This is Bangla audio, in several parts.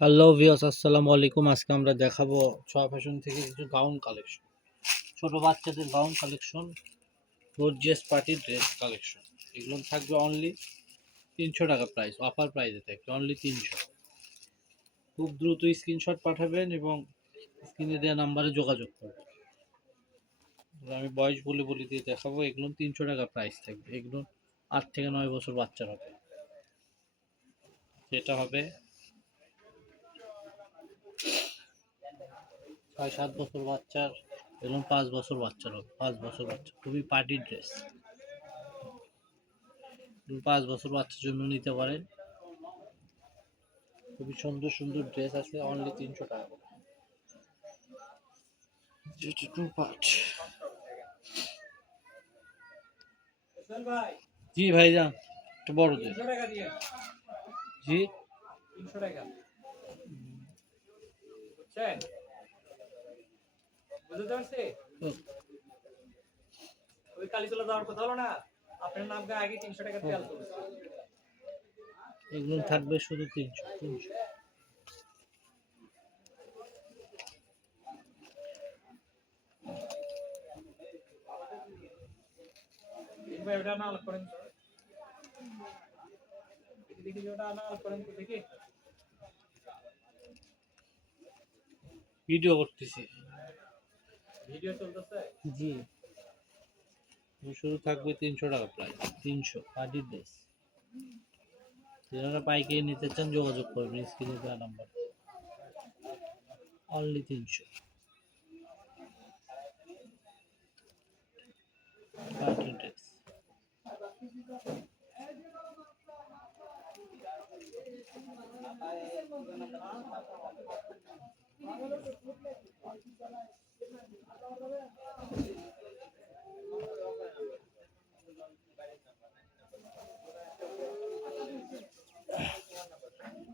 হ্যালো ভিউয়ার্স আসসালামু আলাইকুম। আজকে আমরা দেখাবো ছয় ফ্যাশন থেকে কিছু গাউন কালেকশন ছোট বাচ্চাদের gown collection gorgeous party dress collection এগুলো থাকবে অনলি তিনশো টাকা প্রাইস অফার প্রাইসে থাকবে অনলি তিনশো। খুব দ্রুত স্ক্রিনশট পাঠাবেন এবং স্ক্রিনে দেওয়া নাম্বারে যোগাযোগ করবেন। আমি বয়স বলে বলে দিয়ে দেখাবো, এগুলো তিনশো টাকা প্রাইস থাকবে। এগুলো আট থেকে নয় বছর বাচ্চার হবে। যেটা হবে ছয় সাত বছর বাচ্চার এবং পাঁচ বছর বাচ্চার হবে পাঁচ বছর বাচ্চা। খুবই পার্টি ড্রেস। পাঁচ বছর বাচ্চার জন্য নিতে পারেন। খুবই সুন্দর সুন্দর ড্রেস আছে অনলি তিনশো টাকা করে। যেটা টু পার্ট জি ভাইজান একটু বড় দে তিনশো টাকা দিয়ে। জি। তিনশো টাকা। বুঝতে পারছি। ওই কালীতলা যাওয়ার কথা হলো না? আপনার নামকে আগে তিনশো টাকা তেল তুলছে এগুলো থাকবে শুধু তিনশো তিনশো। না আলাপ করেন দেখি ওটা না আলাপ করেন দেখি। ভিডিও করতেছি। জি। শুরু থাকবে তিনশো টাকা প্রাইস তিনশো পার্টি ড্রেস যারা পাইকারি নিতে চান যোগাযোগ করবেন, স্ক্রিনে দেওয়া নাম্বার। অনলি তিনশো। পার্টি ড্রেস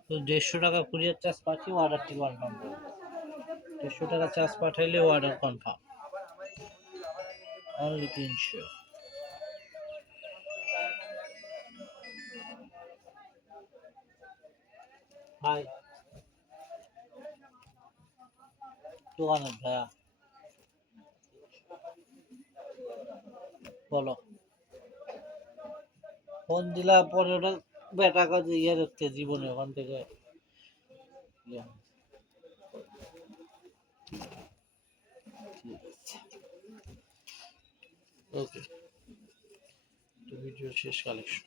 তো দেড়শো টাকা কুরিয়ার চার্জ পাঠিয়ে অর্ডারটি কনফার্ম করবে দেড়শো টাকা চার্জ পাঠাইলে অর্ডার কনফার্ম অনলি তিনশো। হাই দোকানের ভাইয়া বলো। ফোন দিলা পরে ওটা বেটা কাজে ইয়ে রাখতে জীবনে ওখান থেকে। ওকে ভিডিও শেষ কালেকশন